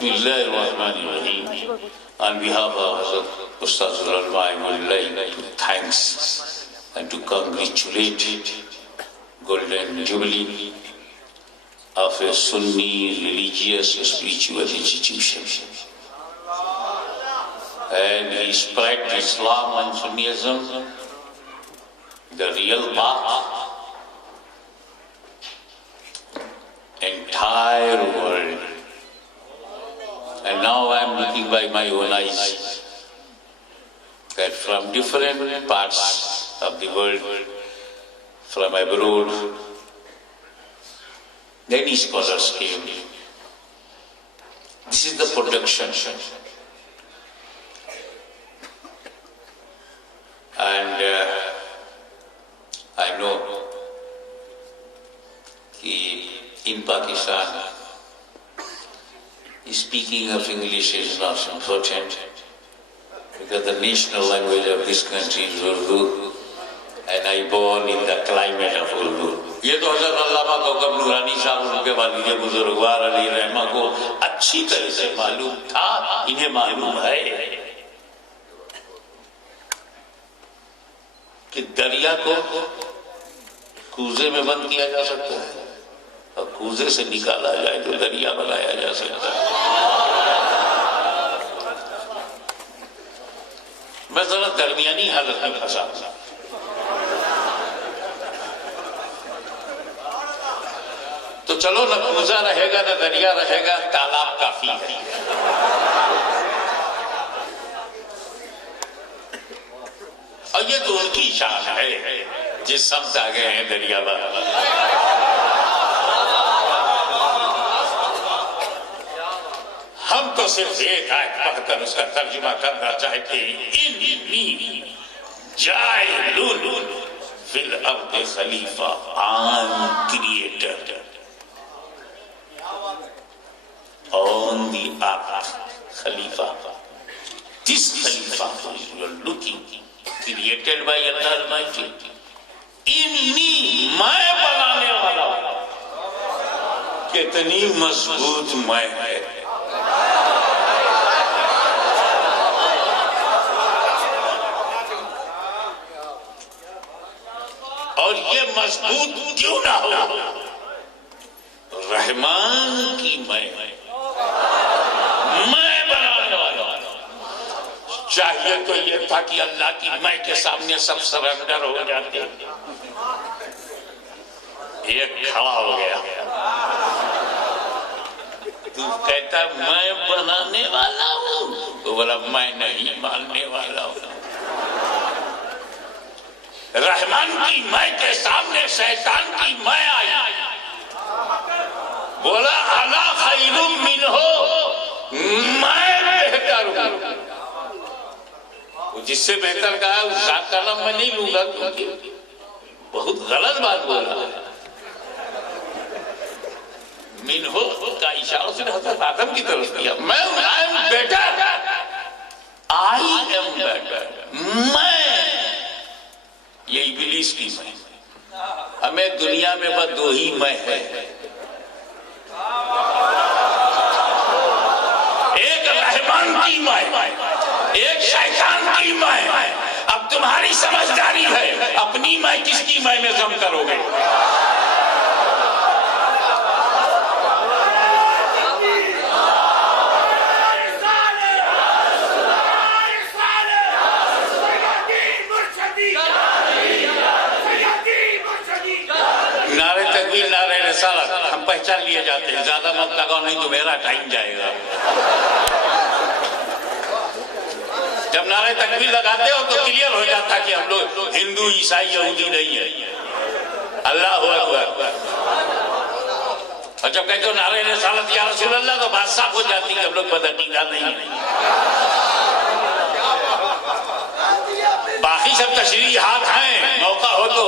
Bismillah ar-Rahman ar-Rahim. On behalf of Hazrat Ustaz Ulama, I would like to thanks and to congratulate Golden Jubilee of a Sunni religious spiritual institution. And he spread Islam and Sunnism, the real path, entire world. And now I am looking by my own eyes that from different parts of the world, from abroad, many scholars came. This is the production. And I know that in Pakistan, speaking of English is not important because the national language of this country is Urdu, and I born in the climate of Urdu. یہ تو حضرت علامہ کوکب نورانی صاحب ان کے والد بزرگوار علیہ رحمہ کو اچھی طرح سے معلوم تھا، انہیں معلوم ہے کہ دریا کو کوزے میں بند کیا جا سکتا ہے اور کوزے سے نکالا جائے تو دریا بنایا جا سکتا ہے. میں ذرا درمیانی حالت میں پھنسا ہوں. تو چلو نہ کوزہ رہے گا نہ دریا رہے گا، تالاب کافی ہے. اور یہ تو ان کی شان ہے جس سمت آگے ہیں دریا والا. ہم تو صرف ایک آیت پڑھ کر اس کا ترجمہ کرنا چاہتے ہیں. انی جاعل فی الارض خلیفہ. I'm creator on the earth. خلیفہ. This خلیفہ you are looking created by Allah Almighty. انی میں بنانے والا ہوں. کتنی مضبوط میں ہے. اور یہ مضبوط کیوں نہ ہو؟ رحمان کی میں بنانے والا. چاہیے تو یہ تھا کہ اللہ کی میں کے سامنے سب سرنڈر ہو جاتے. ایک کھڑا ہو گیا. تو کہتا میں بنانے والا ہوں، تو بولا میں نہیں ماننے والا ہوں. رحمان کی میں کے سامنے شیطان کی میں آئی. بولا انا خیر منہ، میں بہتر ہوں. جس سے بہتر کہا اس ذات کا نام میں نہیں لوں گا کیونکہ بہت غلط بات بولا. منہ کا اشارہ اس نے حضرت آدم کی طرف کیا. میں I am better. I am better. میں. یہ ابلیس کی میں. ہمیں دنیا میں بس دو ہی میں ہے. ایک رحمان کی میں، ایک شیطان کی میں. اب تمہاری سمجھداری ہے اپنی میں کس کی میں ضم کرو گے. ہم پہچان لیے جاتے ہیں. زیادہ مت لگاؤ نہیں تو میرا ٹائم جائے گا. جب نعرہ تکبیر لگاتے ہو تو کلیئر ہو جاتا کہ ہم لوگ ہندو عیسائی یہودی نہیں ہیں. اللہ اکبر. اور جب کہتے ہو نعرہ رسالت یا رسول اللہ تو بات صاف ہو جاتی کہ ہم لوگ بدعقیدہ نہیں ہیں. باقی سب تشریحات ہیں، موقع ہو تو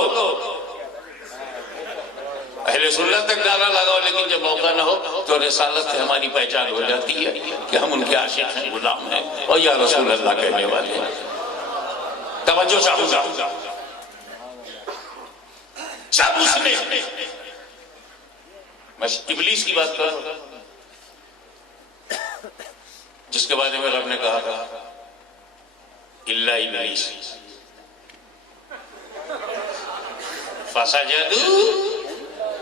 اہل سنت تک نعرہ لگاؤ، لیکن جب موقع نہ ہو تو رسالت سے ہماری پہچان ہو جاتی ہے کہ ہم ان کے عاشق ہیں، غلام ہیں اور یا رسول اللہ کہنے والے ہیں. توجہ چاہوں گا. جب اس نے میں ابلیس کی بات کر رہا ہوں. جس کے بارے میں رب نے کہا تھا الا ابلیس فسجدوا،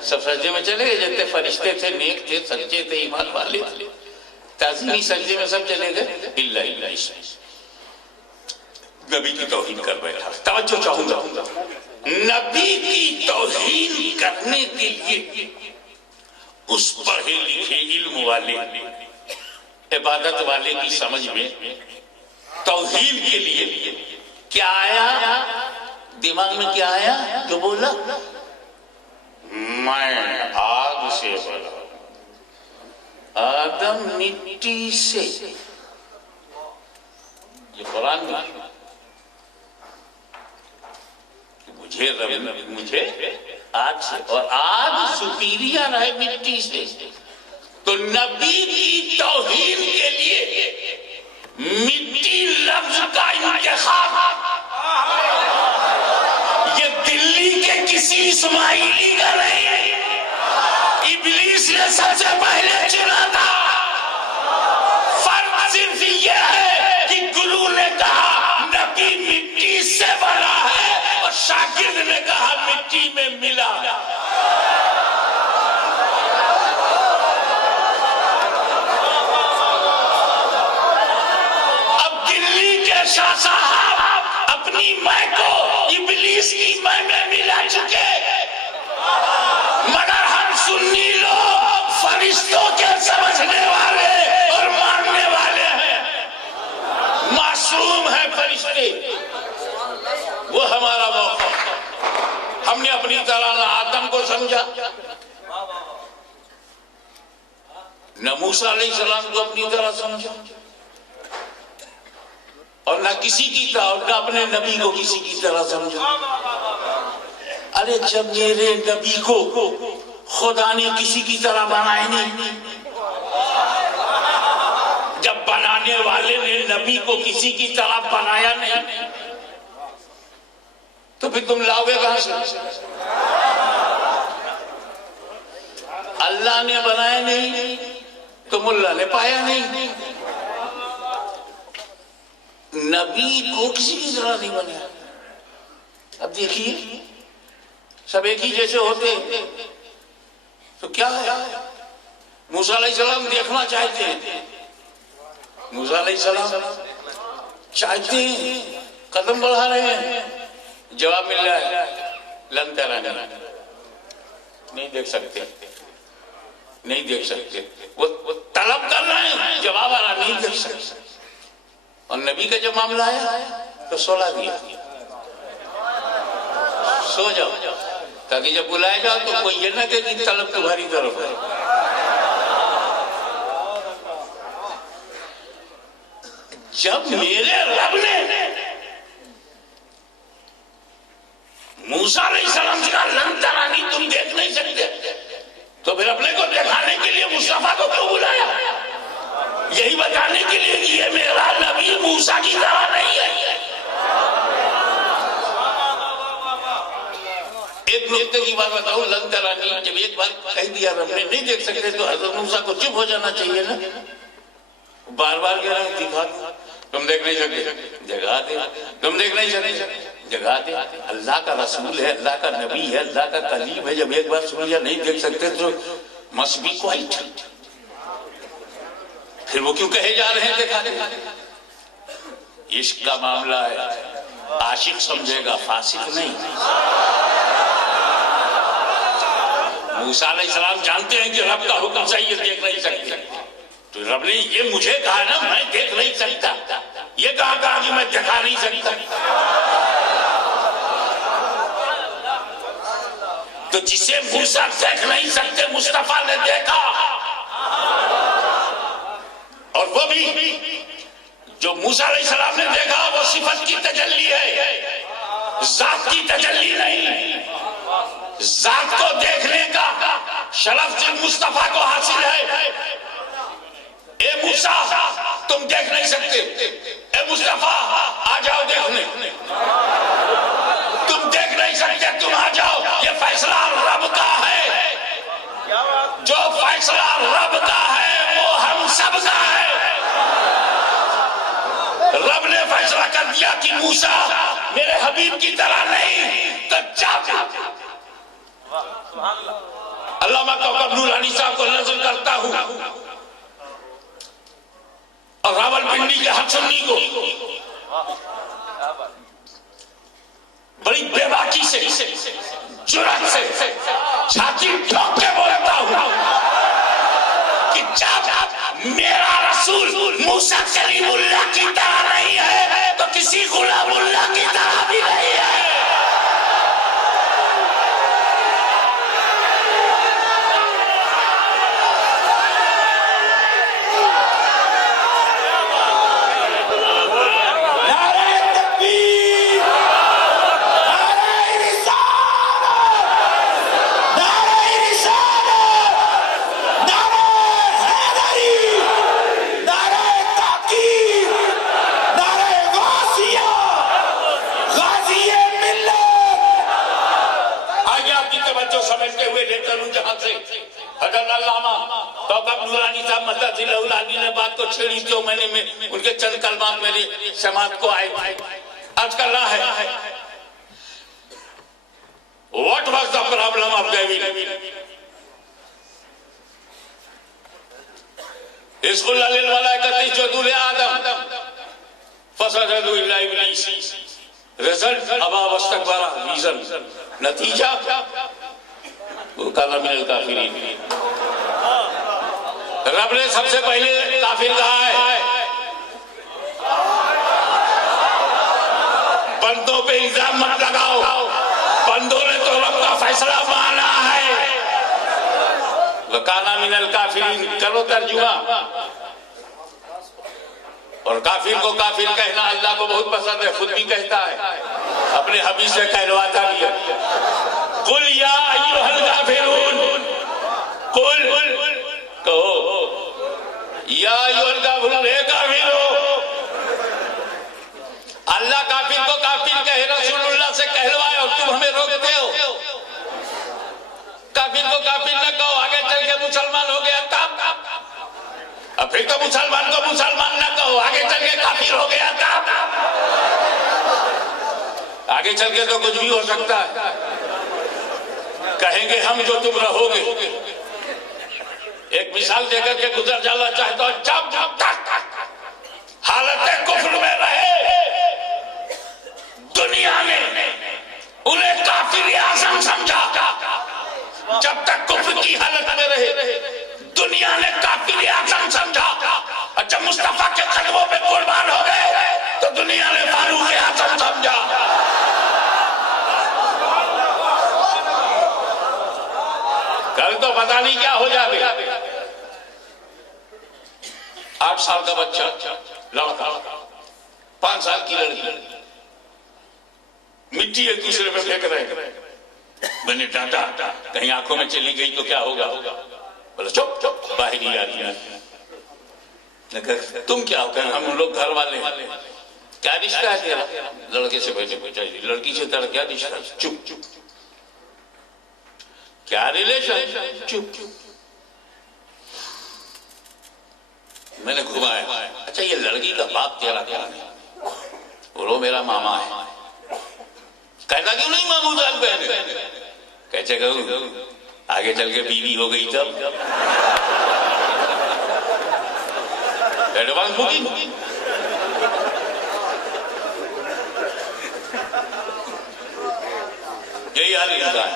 سب سجدے میں چلے گئے، جتنے فرشتے تھے، نیک تھے، سچے تھے، ایمان والے تھے، تعظیمی سجدے میں سب چلے گئے الا ابلیس۔ نبی کی توہین کر بیٹھا۔ توجہ چاہوں گا، نبی کی توہین کرنے کے لیے اس پڑھے لکھے علم والے عبادت والے کی سمجھ میں توحید کے لیے کیا آیا، دماغ میں کیا آیا؟ جو بولا میں آگ سے بنا، آدم مٹی سے، یہ قرآن میں مجھے آگ سے، اور آگ سپیریئر ہے مٹی سے۔ تو نبی کی توہین کے لیے مٹی لفظ کا انتخاب یہ دلی کے کسی اسماعیلی کا نہیں ہے، ابلیس نے سب سے پہلے چنا تھا۔ فرق صرف یہ ہے کہ گرو نے کہا نبی مٹی سے بنا ہے اور شاگرد نے کہا مٹی میں ملا۔ شاہ صاحب اپنی ماں کو ابلیس کی ماں میں ملا چکے، مگر ہم سنی لوگ فرشتوں کے سمجھنے والے اور ماننے والے ہیں، معصوم ہیں فرشتے، وہ ہمارا موقف۔ ہم نے اپنی طرح نہ آدم کو سمجھا، نہ موسیٰ علیہ السلام کو اپنی طرح سمجھا، اور نہ کسی کی طرح، اور نہ اپنے نبی کو کسی کی طرح سمجھا۔ ارے جب میرے نبی کو خدا نے کسی کی طرح بنائے نہیں، جب بنانے والے نے نبی کو کسی کی طرح بنایا نہیں، تو پھر تم لاؤ گے کہاں سے؟ اللہ نے بنایا نہیں تو ملا نے پایا نہیں، نبی کو کسی کی طرح نہیں بنایا۔ اب دیکھیے سب ایک ہی جیسے ہوتے تو کیا ہے؟ موسیٰ علیہ السلام دیکھنا چاہتے ہیں، موسیٰ علیہ السلام چاہتے ہیں، قدم بڑھا رہے ہیں، جواب مل رہا ہے لن ترانی، نہیں دیکھ سکتے، نہیں دیکھ سکتے، وہ طلب کر رہے ہیں، جواب آ رہا نہیں دیکھ سکتے۔ اور نبی کا جب معاملہ آیا تو سولا دیا، سو جاؤ، تاکہ جب بلائے جاؤ تو کوئی یہ نہ کہ طلب تمہاری طرف ہے۔ جب میرے رب نے موسیٰ علیہ السلام سے کہا لن ترانی، تم دیکھ نہیں سکتے، تو پھر اپنے کو دکھانے کے لیے مصطفیٰ کو کیوں بلایا؟ یہی بتانے کے لیے کہ یہ میرا نبی موسیٰ کی طرح نہیں ہے۔ ایک نقطے کی بات بتاؤں، لن ترانی جب ایک بار کہہ دیا رب نے نہیں دیکھ سکتے تو حضرت موسیٰ کو چپ ہو جانا چاہیے نا، بار بار کہہ رہے ہیں دکھا دو، تم دیکھ نہیں سکتے جگہ دے، تم دیکھ نہیں سکتے جگہ دے۔ اللہ کا رسول ہے، اللہ کا نبی ہے، اللہ کا کلیم ہے، جب ایک بار سن لیا نہیں دیکھ سکتے تو must be quite، پھر وہ کیوں کہے جا رہے ہیں دکھا دے؟ عشق کا معاملہ ہے، عاشق سمجھے گا، فاسق نہیں۔ موسیٰ علیہ السلام جانتے ہیں کہ رب کا حکم صحیح ہے، دیکھ نہیں سکتے، تو رب نے یہ مجھے کہا نا میں دیکھ نہیں سکتا، یہ کہا کہ میں دکھا نہیں سکتا، تو جسے موسیٰ دیکھ نہیں سکتے مصطفیٰ نے دیکھا، اور وہ بھی جو موسیٰ علیہ السلام نے دیکھا وہ صفت کی تجلی ہے، ذات کی تجلی نہیں۔ ذات کو دیکھنے کا شرف صرف مصطفیٰ کو حاصل ہے۔ اے موسیٰ تم دیکھ نہیں سکتے، اے مصطفیٰ آ جاؤ دیکھنے، تم دیکھ نہیں سکتے تم آ جاؤ، یہ فیصلہ رب کا ہے، جو فیصلہ رب کا ہے وہ ہم سب کا ہے۔ کہ موسیٰ میرے حبیب کی طرح نہیں تو جا۔ علامہ کوکب نورانی صاحب کو نظر کرتا ہوں اور راول پنڈی کے حق سنی کو بڑی بے باکی سے جرات سے چھاتی ٹھوک کے بولتا ہوں کہ جب میرا رسول موسیٰ کلیم اللہ کی طرح نہیں ہے تو کسی غلام اللہ کی طرح بھی نہیں ہے۔ سمجھتے ہوئے لے چلوں جہاں سے حضرت علامہ کوکب نورانی صاحب مدد اللہ نے بات کو چھیڑی جو میں نے ان کے چند کلمات میری سماعت کو آئے عرض کر رہا ہے What was the problem of David? اس قل للملائکۃ اسجدوا لآدم فسجدوا الا ابلیس رزلٹ ابا واستکبر ریزن نتیجہ وہ کان من الکافرین۔ رب نے سب سے پہلے کافر کہا ہے، بندوں پہ الزام مت لگاؤ، بندوں نے تو رب کا فیصلہ مانا ہے۔ وَكَانَ مِنَ الْكَافِرِينَ کرو ترجمہ۔ اور کافر کو کافر کہنا اللہ کو بہت پسند ہے، خود بھی کہتا ہے، اپنے حبیب سے کہلواتا بھی ہے۔ قُلْ يَا أَيُّهَا الْكَافِرُونَ قُلْ کہو یا ایُّهَا الْكَافِرُونَ اے کافرو۔ اللہ کافر کو کافر کہے، رسول اللہ سے کہلوائے اور تم ہمیں روکتے ہو۔ کافر کو کافر نہ کہو، آگے چل کے مسلمان ہو گیا کام، اب پھر تو مسلمان کو مسلمان نہ کہو، آگے چل کے کافر ہو گیا کام۔ آگے چل کے تو کچھ بھی ہو سکتا ہے، کہیں گے ہم جو تم رہو گے۔ ایک مثال دے کر کے گزر جانا چاہتا ہوں، جب تک حالت کفر میں رہے دنیا نے انہیں کافر اعظم سمجھا، جب تک کفر کی حالت میں رہے دنیا نے کافر اعظم سمجھا، اور جب مصطفیٰ کے قدموں پہ قربان ہو گئے تو دنیا نے فاروق اعظم سمجھا۔ کل تو پتہ نہیں کیا ہو جائے۔ 8 سال کا بچہ، لڑکا، 5 سال کی لڑکی، مٹی ایک دوسرے پہ پھینک رہے۔ میں نے ڈانٹا، کہیں آنکھوں میں چلی گئی تو کیا ہوگا؟ بولا چپ چپ، باہر ہی آ رہی ہے۔ تم کیا ہو؟ کہ ہم لوگ گھر والے ہیں۔ کیا رشتہ ہے تیرا؟ لڑکے سے بیٹھے بیٹھے، لڑکی سے تیرا کیا رشتہ ہے؟ چپ چپ، کیا ریلیشن؟ چپ چپ۔ میں نے گھمایا، اچھا یہ لڑکی کا باپ تیرا کون ہے؟ بولو میرا ماما ہے۔ کہتا کیوں نہیں ماموں جان بہن؟ کیسے کہوں؟ آگے چل کے بیوی ہو گئی تب ایڈوانس بکنگ۔ یہی حال ہوتا ہے۔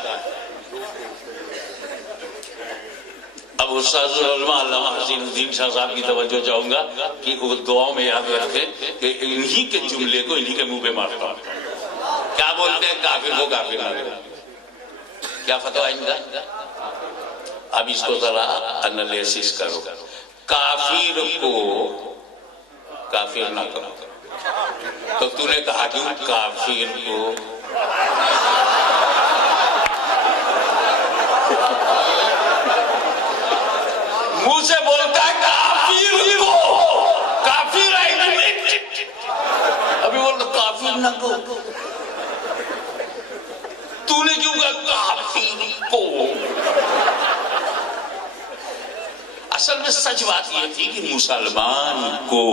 اب استاذ العلماء علامہ حسین الدین شاہ صاحب کی توجہ چاہوں گا کہ دعاؤں میں یاد رکھیں کہ انہی کے جملے کو انہی کے منہ پہ مارتا ہوں۔ کیا بولتے ہیں؟ کافر کو کافر نہ کرو۔ کیا فتویٰ ان کا؟ اب اس کو ذرا انالیسس کرو۔ کافر کو کافر نہ کرو تو تو نے کہا کیوں کافر کو؟ منہ سے بولتا ہے کافر کو، کافر ایڈمٹ، ابھی بولتا کافر نہ کو، تو نے کیوں کہا کافر کو؟ اصل میں سچ بات یہ تھی کہ مسلمان کو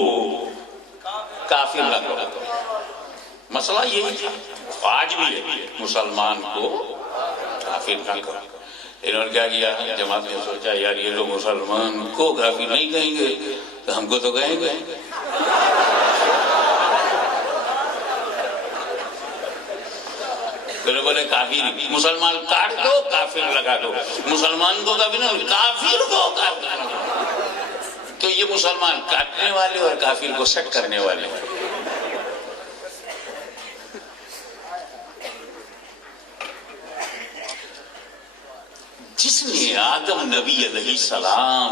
کافر نہ کرو۔ مسئلہ یہی تھا، آج بھی ہے، مسلمان کو کافر نہ کرو۔ انہوں نے کیا کیا، جماعت نے سوچا یار یہ لوگ مسلمان کو کافر نہیں کہیں گے تو ہم کو تو کہیں گے۔ بولے کافر، مسلمان کاٹ دو کافر لگا دو، مسلمان کو کافر نہیں، کافر کو کافر۔ تو یہ مسلمان کاٹنے والے اور کافر کو سیٹ کرنے والے۔ جس نے آدم نبی علیہ السلام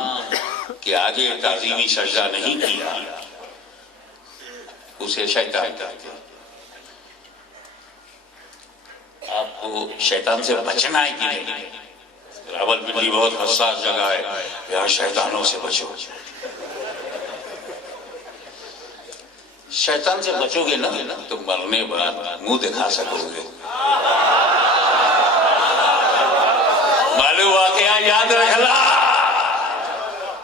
کے آگے تعظیمی سجدہ نہیں کیا اسے شیطان کہتے ہیں۔ آپ کو شیطان سے بچنا ہے کہ نہیں؟ راولپنڈی بہت حساس جگہ ہے، یہاں شیطانوں سے بچو۔ شیطان سے بچو گے نا تو مرنے بعد منہ دکھا سکو گے۔ معلوم واقعہ یاد رکھنا،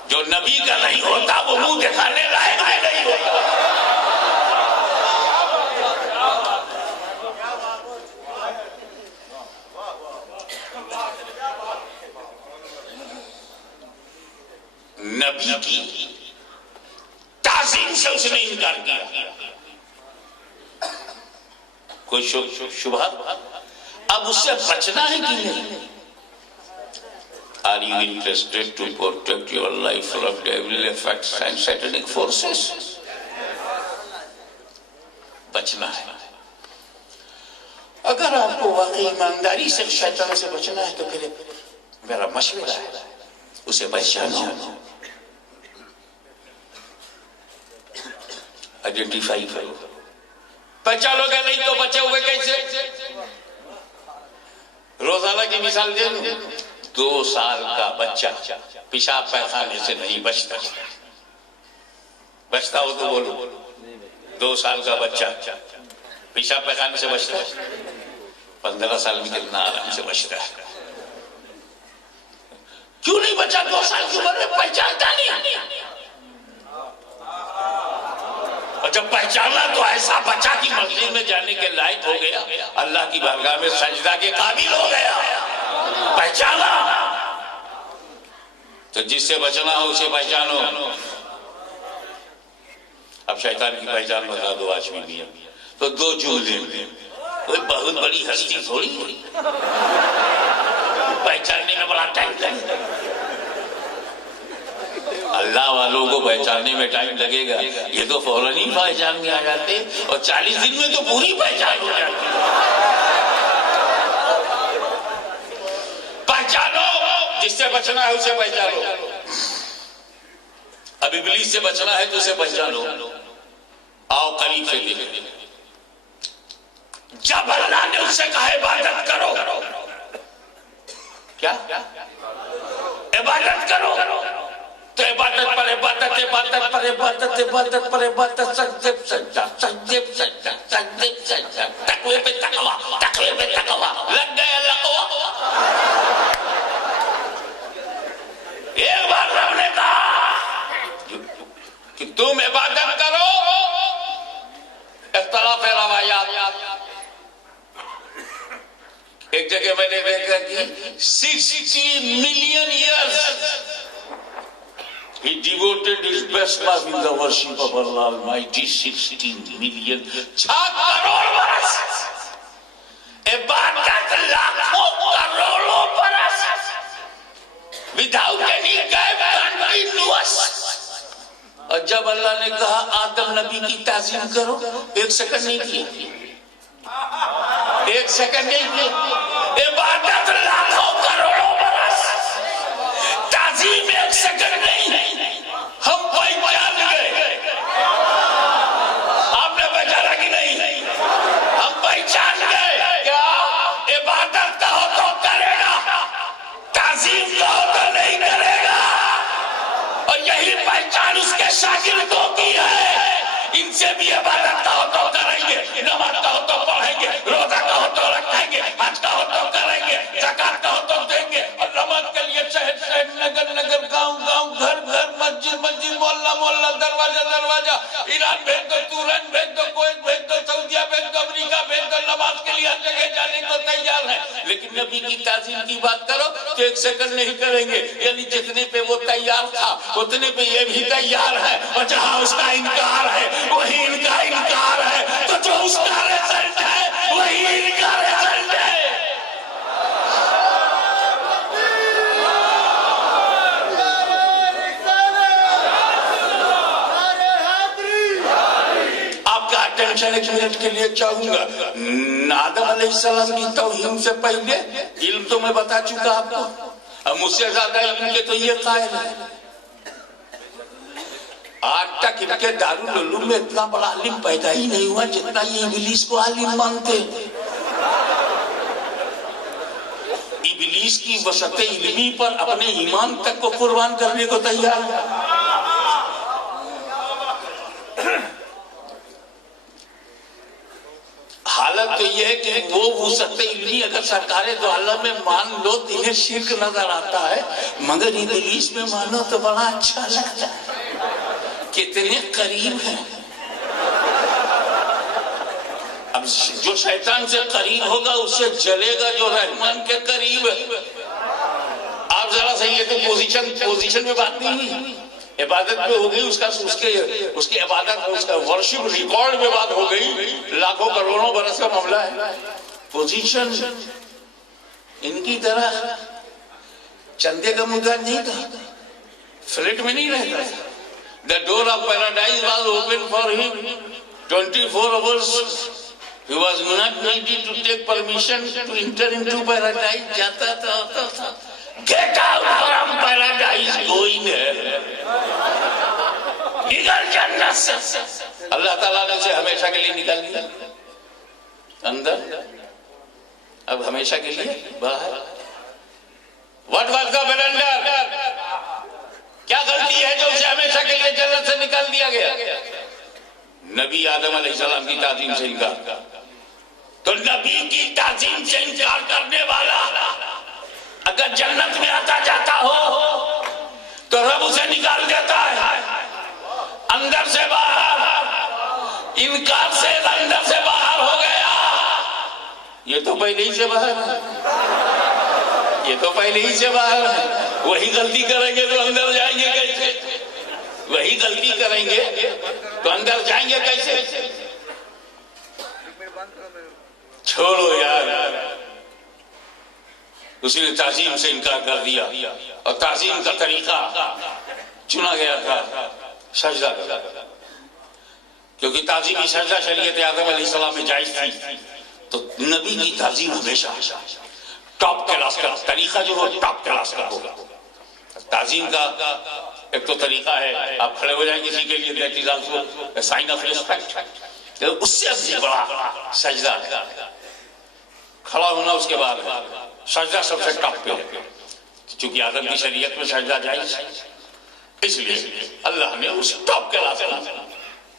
جو نبی کا نہیں ہوتا وہ منہ دکھانے لائق نہیں ہوتا۔ نبی کی تعظیم سے اس نے انکار کیا۔ کوئی شبہ؟ اب اس سے بچنا ہے کہ نہیں؟ Are you interested to protect your life from devil effects and satanic forces? بچنا ہے۔ اگر آپ کو واقعی ایمانداری سے شیطان سے بچنا ہے تو پھر میرا مشورہ ہے اسے پہچانو، آئیڈینٹیفائی کرو۔ پہچانو گے نہیں تو بچے ہوئے کیسے؟ روزانہ کی مثال دے دوں، 2 سال کا بچہ پیشاب پیخانے سے نہیں بچتا، بچتا ہو تو بولو۔ 2 سال کا بچہ پیشاب پیخانے سے بچتا ہے، 15 سال میں کتنا آرام سے بچتا ہے۔ کیوں نہیں بچا؟ 2 سال کی عمر میں پہچانتا نہیں، اور جب پہچانا تو ایسا بچہ کی مسجد میں جانے کے لائق ہو گیا، اللہ کی بارگاہ میں سجدہ کے قابل ہو گیا۔ پہچانا تو جس سے بچنا ہو اسے پہچانو۔ اب شیطان کی پہچان بتا دو آج بھی نہیں ہے تو 2 جملے، کوئی بہت بڑی ہستی تھوڑی، پہچاننے میں بڑا ٹائم لگے گا۔ اللہ والوں کو پہچاننے میں ٹائم لگے گا، یہ تو فوراً ہی پہچان میں آ جاتے، اور 40 دن میں تو پوری پہچان ہو جاتی۔ پہچانو، جس سے بچنا ہے اسے پہچانو۔ اب ابلیس سے بچنا ہے تو اسے پہچانو۔ آؤ قریب سے دیکھیں، جب اللہ نے اس سے کہا عبادت کرو، کیا عبادت کرو، تو عبادت پر عبادت، عبادت پر عبادت، عبادت پر عبادت، سجدے پہ سجدہ، سجدے پہ سجدہ، سجدے پہ سجدہ، تقوی پہ تقوی، تقوی پہ تقوی، لگ گئے لقوہ۔ ایک بار رب نے کہا کہ تم عبادت کرو، اختلاف روایات۔ ایک جگہ میں نے دیکھا کہ 60 million years he devoted his best life in the worship of Allah Almighty. 16 million 6 crore برس عبادت، لاکھوں کروڑوں برس without any gap, continuous۔ اور جب اللہ نے کہا آدم نبی کی تعظیم کرو، 1 سیکنڈ نہیں کی، 1 سیکنڈ نہیں کی، عبادت لاکھوں کروڑوں برس، تعظیم 1 سیکنڈ نہیں۔ ہم پہچان گئے، آپ نے پہچانا کہ نہیں؟ ہم پہچان گئے، کیا عبادت کا ہو تو کرے گا، تعظیم کا ہو تو نہیں کرے گا۔ اور یہی پہچان اس کے شاگردوں کی ہے، ان سے بھی عبادت کا ہو تو کریں گے، نماز کا ہو تو پڑھیں گے، روزہ کا ہو تو رکھیں گے، حج کا ہو تو کریں گے، زکات کا ہو تو دیں گے، اور نماز کے لیے شہر شہر، نگر نگر، گاؤں گاؤں، گھر گھر، مسجد مسجد، محلہ محلہ، دروازہ دروازہ، ایران بھیج دو، تورین بھیج دو، کویت بھیج دو، سعودیہ بھیج دو، نبی کی تعظیم کی بات کرو تو 1 سیکنڈ نہیں کریں گے. یعنی جتنے پہ وہ تیار تھا اتنے پہ یہ بھی تیار ہے، اور جہاں اس کا انکار ہے وہی ان کا انکار ہے. تو جو اس کا رزلٹ ہے وہی ان کا رزلٹ ہے. اٹینشن 1 منٹ کے لیے چاہوں گا. آدم علیہ السلام کی توہین سے پہلے علم تو میں بتا چکا آپ کو، اب مجھ سے زیادہ علم کے تو یہ قائل ہے. آج تک ان کے دارالعلوم میں اتنا بڑا عالم پیدا ہی نہیں ہوا جتنا یہ ابلیس کو عالم مانتے. ابلیس کی وسعت علمی پر اپنے ایمان تک کو قربان کرنے کو تیار ہے. حالت تو یہ ہے کہ وہ وسعت علمی اگر سرکار دو عالم میں مان لو تو انہیں شرک نظر آتا ہے، مگر ابلیس میں مانو تو بڑا اچھا لگتا ہے. کتنے قریب ہیں. اب جو شیطان سے قریب ہوگا اس سے جلے گا جو رحمان کے قریب ہے. آپ ذرا صحیح ہے تو پوزیشن میں بات نہیں ہوئی، عبادت میں ہو گئی، اس کی عبادت اس کا ورشپ ریکارڈ میں بات ہو گئی. لاکھوں کروڑوں برس کا معاملہ ہے. پوزیشن ان کی طرح چندے کا مدعا نہیں تھا، فلیٹ میں نہیں رہتا. The door of paradise was open for him 24 hours. He was not needed to take permission to enter into paradise. جاتا تھا آتا تھا. Get out from paradise, going ہے. نکل جنت سے. اللہ تعالیٰ نے اسے ہمیشہ کے لیے نکال دیا اندر، اب ہمیشہ کے لیے باہر. What was the blunder? کیا غلطی ہے جو اسے ہمیشہ کے لیے جنت سے نکال دیا گیا؟ نبی آدم علیہ السلام کی تعظیم سے انکار. تو نبی کی تعظیم سے انکار کرنے والا اگر جنت میں آتا جاتا ہو تو رب اسے نکال دیتا ہے اندر سے باہر. انکار سے اندر سے باہر ہو گیا. یہ تو پہلے ہی سے باہر ہے، یہ تو پہلے ہی سے باہر ہے. وہی غلطی کریں گے تو اندر جائیں گے کیسے؟ وہی غلطی کریں گے تو اندر جائیں گے کیسے؟ چھوڑو یار. اسی نے تعظیم سے انکار کر دیا، اور تعظیم کا طریقہ چنا گیا تھا سجدہ کا، کیونکہ تعظیمی سجدہ شریعت آدم علیہ السلام میں جائز تھی. تو نبی کی تعظیم ہمیشہ ٹاپ کلاس کا طریقہ جو ہو ٹاپ کلاس کا ہوگا. تعظیم کا ایک تو طریقہ ہے آپ کھڑے ہو جائیں کسی کے لیے that is also sign of respect. اس سے ازی بڑا سجدہ ہے کھڑا ہونا. اس کے بعد سجدہ سب سے ٹاپ پہ ہے، چونکہ آدم کی شریعت میں سجدہ جائز، اس لیے اللہ نے اس ٹاپ کلاس کا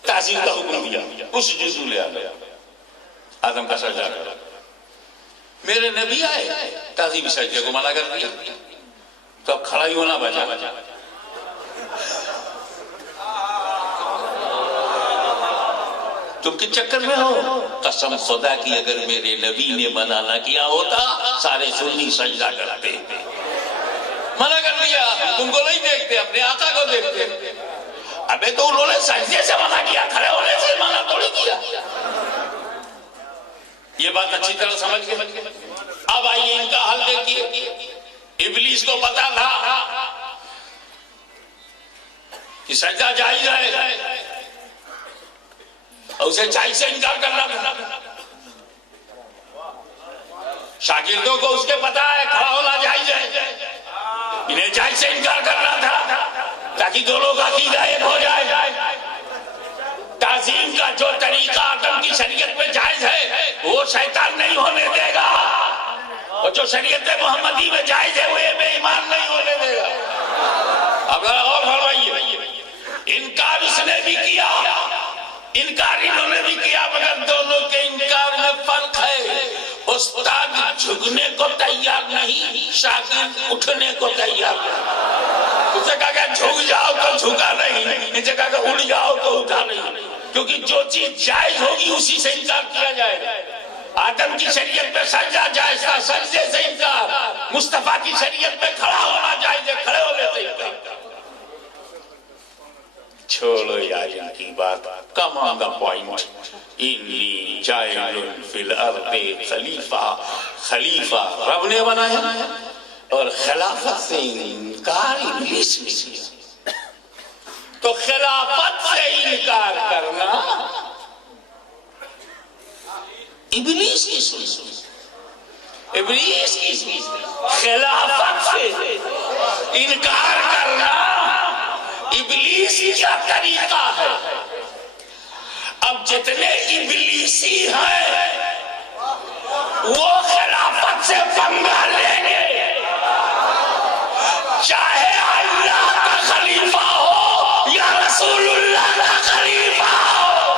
تعظیم کا حکم دیا. اس جزو لے آدم کا سجدہ کرا. میرے نبی آئے تعظیم سجدے کو منع کر دیا تو اب کھڑا ہی ہونا بچا. تم کے چکر میں ہو. قسم خدا کی اگر میرے نبی نے منع نہ کیا ہوتا سارے سنی سجدہ کرتے. منع کر دیا، تم کو نہیں دیکھتے، اپنے آقا کو دیکھتے. ابے تو انہوں نے سجدے سے منع کیا، کھڑے ہونے سے منع تھوڑی کیا. یہ بات اچھی طرح سمجھ گئے. اب آئیے ان کا حل دیکھیے. ابلیس کو پتا تھا کہ سجدہ جائز ہے اور اسے جائز سے انکار کرنا تھا. شاگردوں کو اس کے پتا ہے کھڑا ہونا جائز ہے، انہیں جائز سے انکار کرنا تھا تاکہ دونوں کا عقیدہ ایک ہو جائے. تعظیم کا جو طریقہ آدم کی شریعت میں جائز ہے وہ شیطان نہیں ہونے دے گا، اور جو شریعت محمدی میں جائز ہے وہ بے ایمان نہیں ہونے دے گا. اب اور فرمائیے. انکار اس نے بھی کیا، انکار انہوں نے بھی کیا، مگر دونوں کے انکار میں فرق ہے. استاد جھکنے کو تیار نہیں، شاگرد اٹھنے کو تیار نہیں. اسے کہا کہ جھک جاؤ تو جھکا نہیں، اسے کہا کہ اٹھ جاؤ تو اٹھا نہیں. کیونکہ جو چیز جائز ہوگی اسی سے انکار کیا جائے گا. آدم کی شریعت میں سجدہ جائز تھا، سجدے سے انکار. مصطفیٰ کی شریعت میں کھڑا ہونا چاہیے، کھڑے ہو لیتے ہیں۔ چھوڑو یار ان کی بات، کم آن دا پوائنٹ۔ انی جائل فی الارض خلیفہ، خلیفہ رب نے بنایا اور خلافت سے انکار ابلیس نے کیا، تو خلافت سے انکار کرنا ابلیس کی سنت، ابلیس کی سنت، خلافت سے انکار کرنا ابلیس کا طریقہ ہے۔ اب جتنے ابلیسی ہیں وہ خلافت سے پنگا لیں گے، چاہے اللہ کا خلیفہ ہو یا رسول اللہ کا خلیفہ ہو۔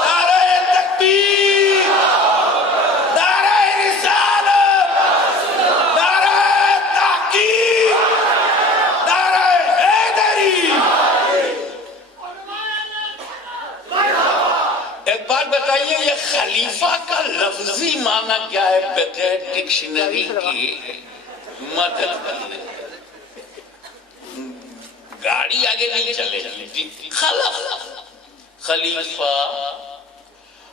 نعرہ تکبیر، نعرہ رسالت، نعرہ تحقیق، نعرہ حیدری۔ ایک بات بتائیے، یہ خلیفہ کا لفظی معنی کیا ہے بغیر ڈکشنری کی؟ مطلب گاڑی آگے نہیں چلے گی۔ خلف، خلیفہ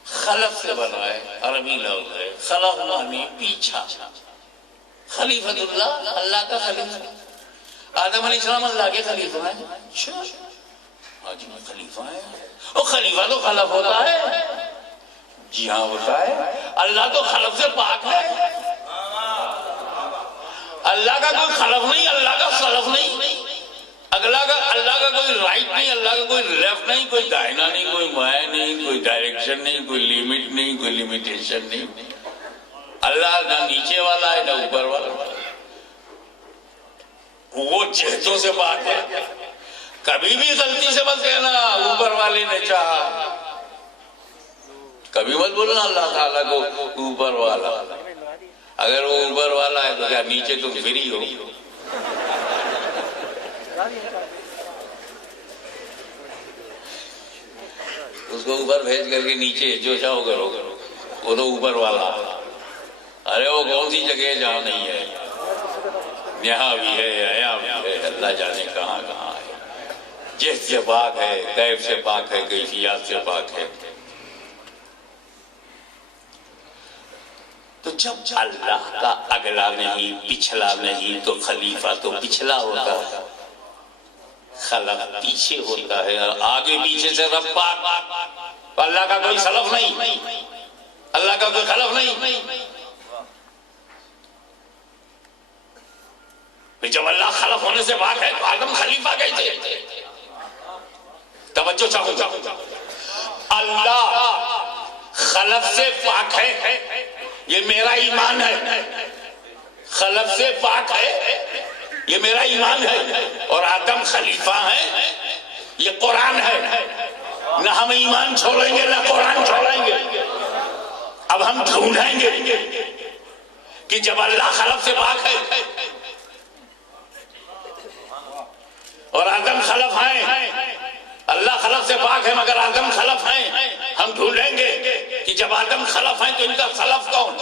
خلف سے بنا ہے، عربی لفظ ہے۔ خلف معنی پیچھا، خلیفۃ اللہ اللہ کا خلیفہ۔ آدم علیہ السلام اللہ کے خلیفہ ہیں، آج میں خلیفہ ہیں۔ وہ خلیفہ تو خلف ہوتا ہے، جی ہاں ہوتا ہے۔ اللہ تو خلف سے پاک ہے، اللہ کا کوئی خلف نہیں، اللہ کا سلف نہیں، اللہ کا کوئی رائٹ نہیں، اللہ کا کوئی لیفٹ نہیں، کوئی دائنا نہیں، کوئی بائیں نہیں، کوئی ڈائریکشن نہیں، کوئی لیمٹ نہیں، کوئی لیمیٹیشن نہیں۔ اللہ نہ نیچے والا ہے نہ اوپر والا، وہ جہتوں سے پاک ہے۔ کبھی بھی غلطی سے مت کہنا اوپر والے نے چاہا، کبھی مت بولنا اللہ تعالیٰ کو اوپر والا۔ اگر وہ اوپر والا ہے تو کیا نیچے تم فری ہو؟ اس کو اوپر بھیج کر کے نیچے جو چاہو کرو، وہ تو اوپر والا۔ ارے وہ کون سی جگہ جہاں نہیں ہے، یہاں بھی ہے، یہاں بھی ہے، اللہ جانے کہاں کہاں ہے۔ جس سے پاک ہے، کیف سے پاک ہے، کیفیات سے پاک ہے۔ تو جب اللہ کا اگلا نہیں، پچھلا نہیں، تو خلیفہ تو پچھلا ہوتا ہے، خلف پیچھے ہوتا ہے، اور آگے پیچھے سے رب پاک۔ اللہ کا کوئی سلف نہیں، اللہ کا کوئی خلف نہیں۔ جب اللہ خلف ہونے سے پاک ہے تو آدم خلیفہ کیسے؟ توجہ چاہو، اللہ خلف سے پاک ہے، یہ میرا ایمان ہے۔ خلف سے پاک ہے، یہ میرا ایمان ہے، اور آدم خلیفہ ہے، یہ قرآن ہے۔ نہ ہم ایمان چھوڑیں گے نہ قرآن چھوڑیں گے۔ اب ہم ڈھونڈیں گے کہ جب اللہ خلف سے پاک ہے اور آدم خلف ہیں، اللہ خلف سے پاک ہے مگر آدم خلف ہیں، ہم ڈھونڈیں گے کہ جب آدم خلف ہیں تو ان کا سلف کون؟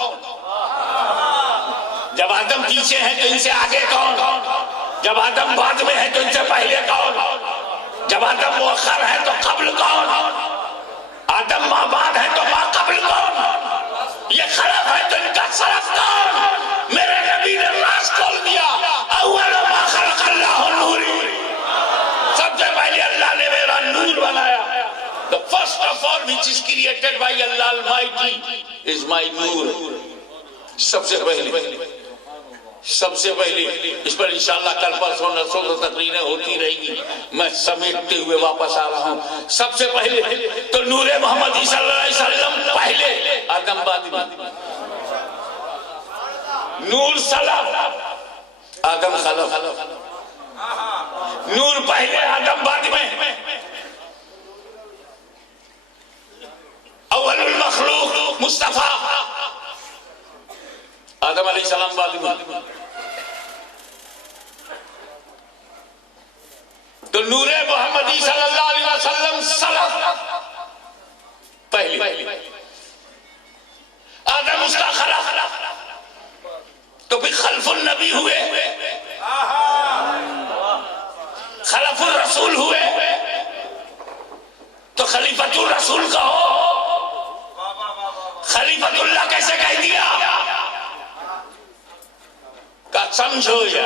جب آدم پیچھے ہیں تو ان سے آگے کون؟ جب آدم بعد میں ہے تو ان سے پہلے کون؟ جب آدم مؤخر ہے تو قبل کون؟ آدم ماں بعد ہے تو ماں قبل کون؟ یہ خلف ہے تو ان کا سلف کون؟ میرے نبی نے راز کھول دیا، اول ما خلق اللہ نوری، سب سے پہلے اللہ نے میرا نور بنایا۔ The first of all which is created by Allah Almighty is my نور۔ سب سے پہلے اس پر انشاءاللہ کل پرسوں نرسوں تو تقریریں ہوتی رہے گی، میں سمیٹتے ہوئے واپس آ رہا ہوں۔ سب سے پہلے تو نور محمدی صلی اللہ علیہ وسلم پہلے، آدم بعد میں۔ نور سلف، آدم خلف۔ نور پہلے آدم بعد میں۔ اول المخلوق مصطفیٰ، آدم علیہ السلام بعد میں۔ تو نور محمدی صلی اللہ علیہ وسلم سلف پہلے، آدم اس کا خلف۔ رسول کہو، خلیفۃ اللہ کیسے کہہ دیا؟ کہ سمجھو یا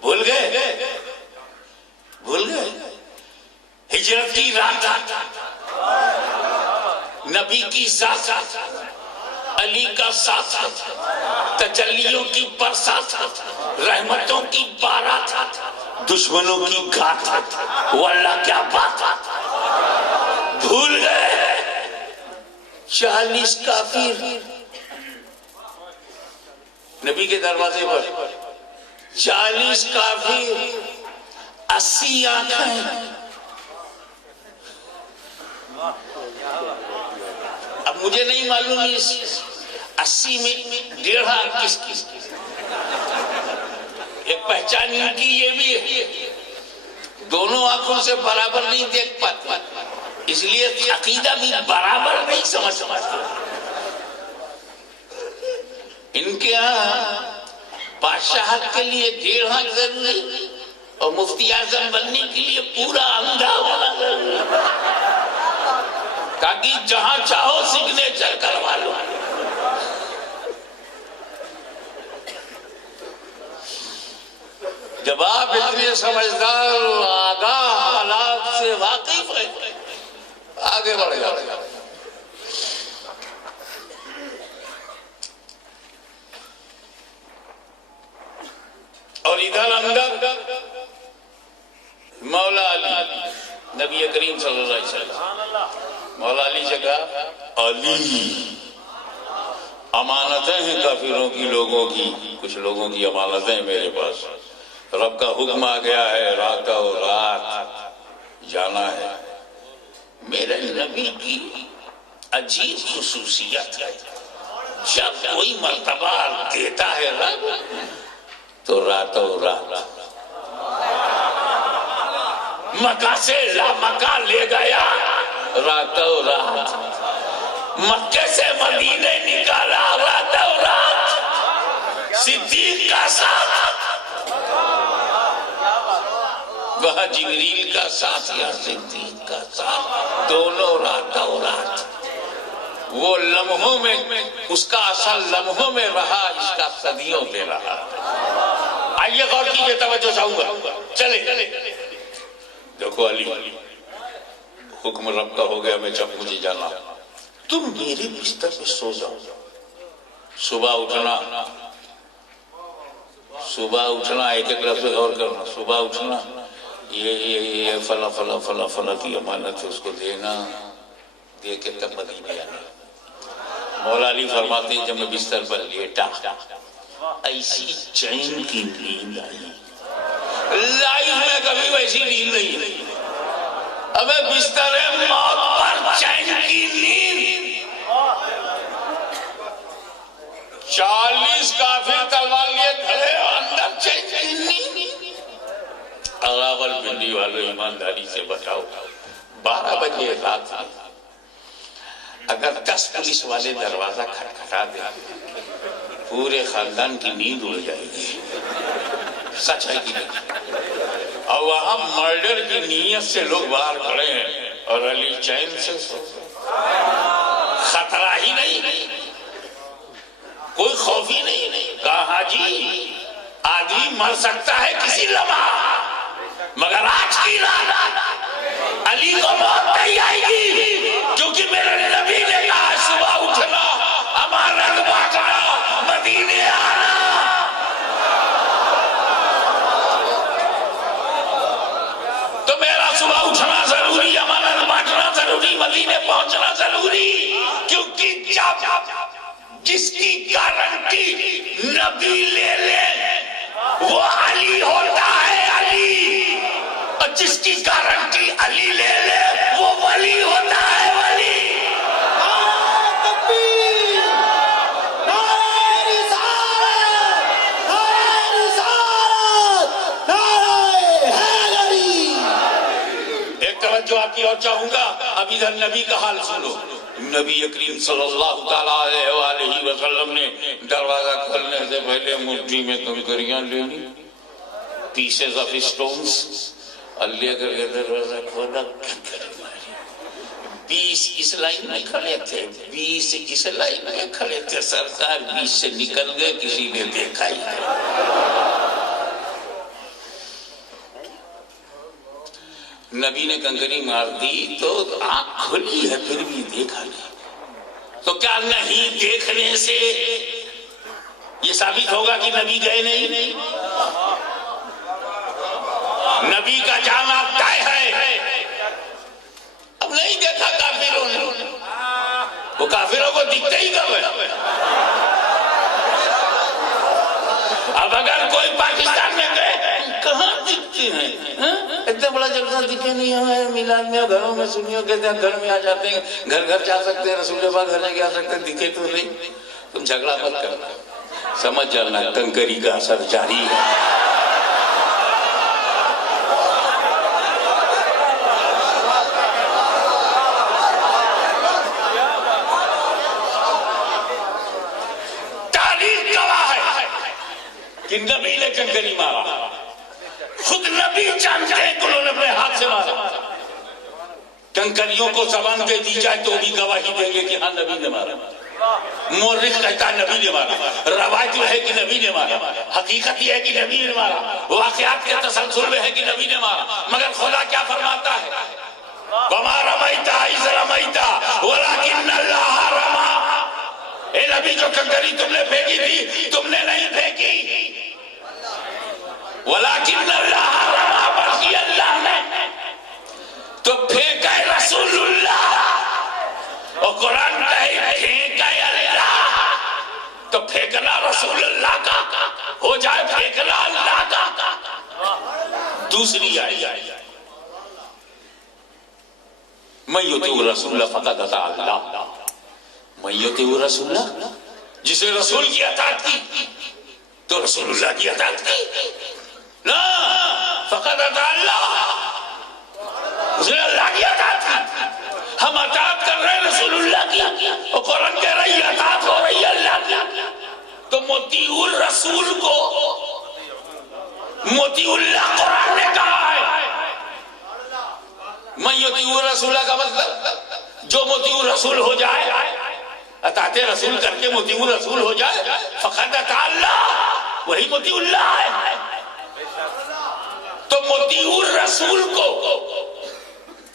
بھول گئے؟ بھول گئے؟ ہجرت کی رات، نبی کی ذات، علی کا ساتھ، تجلیوں کی برسات، رحمتوں کی بارات، دشمنوں کی گھات، واللہ کیا بات! بھول گئے؟ 40 کافر نبی کے دروازے پر، 40 کافر، 80 آنکھیں۔ اب مجھے نہیں معلوم اس 80 میں 1.5 کس کی؟ ایک پہچان ان کی یہ بھی ہے، دونوں آنکھوں سے برابر نہیں دیکھ پاتے، اس لیے عقیدہ بھی برابر نہیں سمجھ سکتے۔ ان کے ہاں بادشاہت کے لیے 1.5 ضروری اور مفتی اعظم بننے کے لیے پورا اندھا ہونا ضروری، تاکہ جہاں چاہو سگنیچر کروا لو۔ جب آپ اتنے سمجھدار آگاہ حالات سے واقف ہیں، آگے بڑھ جاؤ۔ اور ادھر اندر مولا علی، نبی کریم صلی اللہ علیہ وسلم مولا علی سے کہا علی امانتیں ہیں کافروں کی، لوگوں کی، کچھ لوگوں کی امانتیں ہیں میرے پاس، رب کا حکم آ گیا ہے راتوں رات جانا ہے۔ میرے نبی کی عجیب خصوصیت ہے، جب کوئی مرتبہ دیتا ہے رب تو راتوں رات مکہ سے لامکہ لے گیا، راتوں رات مکے سے مدینے نکالا، راتوں رات صدیق کا ساتھ، وہاں جبریل کا ساتھ یا صدیق کا ساتھ، دونوں راتوں رات۔ وہ لمحوں میں اس کا اثر لمحوں میں رہا، اس کا صدیوں پہ رہا۔ آئیے غور کیجئے، توجہ چاہوں گا، چلے دیکھو علی، حکم رب کا ہو گیا، میں جب مجھے جانا، تم میرے بستر پہ سو جاؤ، صبح اٹھنا، ایک لفظ غور کرنا، صبح اٹھنا، یہ فلاں کی امانت ہے، اس کو دینا، دے کے تب مدینے آنا۔ مولا علی فرماتے ہیں جب میں بستر پر لیٹا، ایسی چین کی نیند آئی، لائف میں کبھی ویسی نیند نہیں ہے۔ ابے بستر موت پر چین کی نیند، 40 کافر تلوار لیے کھڑے، اندر چین کی نیند۔ راول پنڈی والوں ایمانداری سے بتاؤ، 12 بجے رات میں اگر 10 پولیس والے دروازہ کھٹکھٹا دیں، پورے خاندان کی نیند اڑ جائے گی، سچ ہے کہ نہیں؟ اور وہاں مرڈر کی نیت سے لوگ باہر کھڑے ہیں اور علی چین سے سو، خطرہ ہی نہیں، کوئی خوف ہی نہیں۔ کہا حاجی آدمی مر سکتا ہے کسی لمحہ، مگر آج کی رات علی کو موت نہیں آئے گی، کیونکہ میرے نبی نے کہا صبح اٹھنا، امانت بانٹنا، مدینے آنا۔ تو میرا صبح اٹھنا ضروری، امانت بانٹنا ضروری، مدینے پہنچنا ضروری، کیونکہ جس کی گارنٹی نبی لے لے وہ علی ہوتا ہے، علی، اور جس کی گارنٹی علی لے لے وہ ولی ہوتا ہے، ولی۔ ایک توجہ آپ کی اور چاہوں گا، اب ادھر نبی کا حال سنو۔ نبی کریم صلی اللہ تعالیٰ علیہ وآلہ وسلم نے دروازہ کھولنے سے پہلے مٹھی میں کنکریاں لے لی، پیسز آف اسٹونز، اللہ کر کے دروازہ کھولا، 20 اس لائن میں کھڑے تھے، 20 اس لائن میں کھڑے تھے، سرکار 20 سے نکل گئے، کسی نے دیکھا ہی نہیں۔ نبی نے کنکری مار دی تو آنکھ کھلی ہے پھر بھی دیکھا نہیں، تو کیا نہیں دیکھنے سے یہ ثابت ہوگا کہ نبی گئے نہیں؟ نبی کا جانا طے ہے۔ اب نہیں دیکھا کافروں نے، وہ کافروں کو دکھتے ہی کب ہے؟ اب اگر کوئی پاکستان میں گئے کہاں دکھتے ہیں؟ اتنا بڑا جلسہ دکھے نہیں ہمیں میلاد میں، گھروں میں سنیوں کہتے ہیں گھر میں آ جاتے ہیں، گھر گھر جا سکتے ہیں، رسول پاک گھر جا سکتے ہیں، دکھے تو نہیں۔ تم جھگڑا مت کرنا، سمجھ جانا کنکری کا اثر جاری ہے۔ تاریخ گواہ ہے کہ نبی نے کنکری مارا، خود نبی جانتے ہیں کہ انہوں نے اپنے ہاتھ سے مارا۔ کنکریوں کو زبان دے دی جائے تو بھی گواہی دیں گے کہ ہاں نبی نے مارا۔ مورخ کہتا ہے نبی نے مارا، روایت ہے کہ نبی نے مارا، حقیقت یہ ہے کہ نبی نے مارا، واقعات کے تسلسل میں ہے کہ نبی نے مارا۔ مگر خدا کیا فرماتا ہے؟ وَمَا رَمَيْتَ إِذْ رَمَيْتَ وَلَكِنَّ اللَّهَ رَمَى۔ اے نبی جو کنکری تم نے پھینکی تھی تم نے نہیں پھینکی، وَلَكِنَّ اللَّهَ رَمَى، بلکہ اللہ نے تو پھینکا رسول اللہ، اور قرآن کہے پھینکا اللہ، تو پھینکنا رسول اللہ کا ہو جائے پھینکنا اللہ کا۔ دوسری آئی من یطیع الرسول فقد اطاع اللہ، من یطیع الرسول، جسے رسول کی اطاعت کی تو رسول اللہ کی اطاعت کی، نا فقد اطاع اللہ، اس نے اللہ کی اطاعت کی۔ ہم اطاعت کر رہے ہیں رسول اللہ کی، اور قرآن کہہ رہی ہے اطاعت ہو رہی ہے اللہ کی، تو مطیع الرسول کو مطیع اللہ قرآن نے کہا ہے۔ من یطیع الرسول کا مطلب جو مطیع الرسول ہو جائے، اطاعت رسول کر کے مطیع الرسول ہو جائے، فقد اطاع اللہ، وہی مطیع اللہ ہے۔ تو مطیع الرسول کو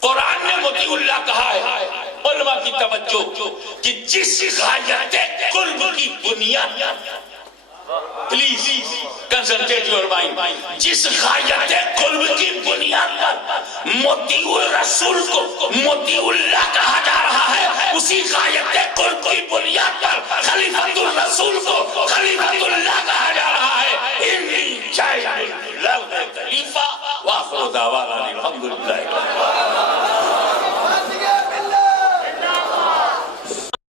قرآن نے مطیع اللہ کہا ہے۔ علماء کی توجہ کہ جس غایت قرب کی بنیاد، پلیز کنسنٹریٹ یور مائنڈ، جس غایت قرب کی بنیاد پر مطیع الرسول کو مطیع اللہ کہا جا رہا ہے، اسی غایت قرب کی بنیاد پر خلیفۃ الرسول کو خلیفۃ اللہ